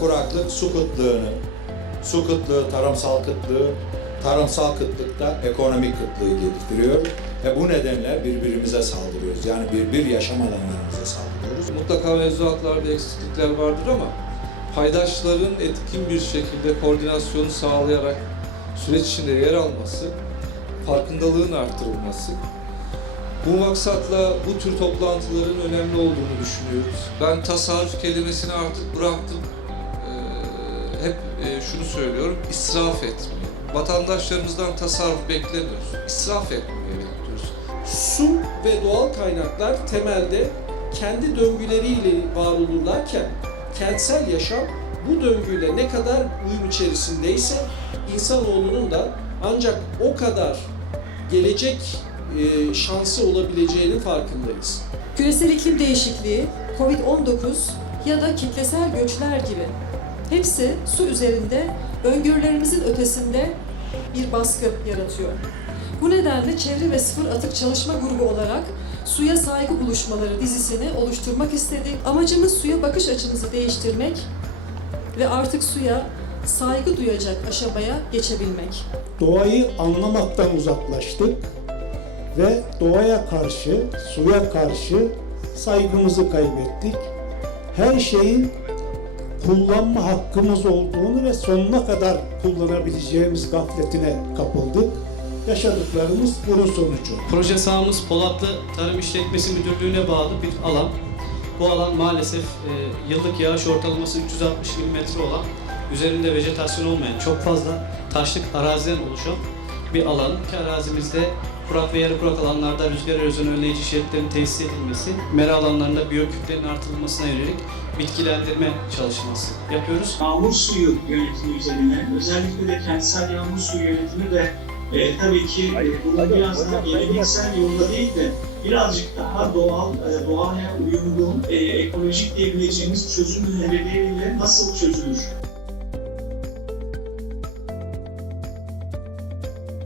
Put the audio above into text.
kuraklık su kıtlığını, su kıtlığı, tarımsal kıtlığı, tarımsal kıtlık da ekonomik kıtlığı getiriyor. Ve bu nedenle birbirimize saldırıyoruz. Yani birbir yaşam alanlarımıza saldırıyoruz. Mutlaka mevzuatlarda eksiklikler vardır ama paydaşların etkin bir şekilde koordinasyonu sağlayarak süreç içinde yer alması, farkındalığın arttırılması, bu maksatla bu tür toplantıların önemli olduğunu düşünüyoruz. Ben tasarruf kelimesini artık bıraktım. Hep e, şunu söylüyorum, israf etmeyin. Vatandaşlarımızdan tasarruf beklemiyoruz, israf etmeyi bekliyoruz. Su ve doğal kaynaklar temelde kendi döngüleriyle var olurlarken kentsel yaşam bu döngüyle ne kadar uyum içerisindeyse insanoğlunun da ancak o kadar gelecek e, şansı olabileceğinin farkındayız. Küresel iklim değişikliği, Covid-19 ya da kitlesel göçler gibi hepsi su üzerinde öngörülerimizin ötesinde bir baskı yaratıyor. Bu nedenle Çevre ve Sıfır Atık Çalışma Grubu olarak Suya Saygı Buluşmaları dizisini oluşturmak istedik. Amacımız suya bakış açımızı değiştirmek ve artık suya saygı duyacak aşamaya geçebilmek. doğayı anlamaktan uzaklaştık ve doğaya karşı, suya karşı saygımızı kaybettik. Her şeyin kullanma hakkımız olduğunu ve sonuna kadar kullanabileceğimiz gafletine kapıldık. Yaşadıklarımız bunun sonucu. Proje sahamız Polatlı Tarım İşletmesi Müdürlüğü'ne bağlı bir alan. Bu alan maalesef e, yıllık yağış ortalaması 360 mm olan, üzerinde vejetasyon olmayan, çok fazla taşlık araziden oluşan bir alan. Arazimizde kurak ve yarı kurak alanlarda rüzgar erozyonu önleyici şeritlerin tesis edilmesi, mera alanlarında biyokütlerin artırılmasına yönelik bitkilendirme çalışması yapıyoruz. yağmur suyu yönetimi üzerine, özellikle de kentsel yağmur suyu yönetimi de e, tabii ki e, bunu biraz daha geleneksel yolda değil de birazcık daha doğal, e, doğaya uyumlu, e, ekolojik diyebileceğimiz çözüm önerileriyle nasıl çözülür?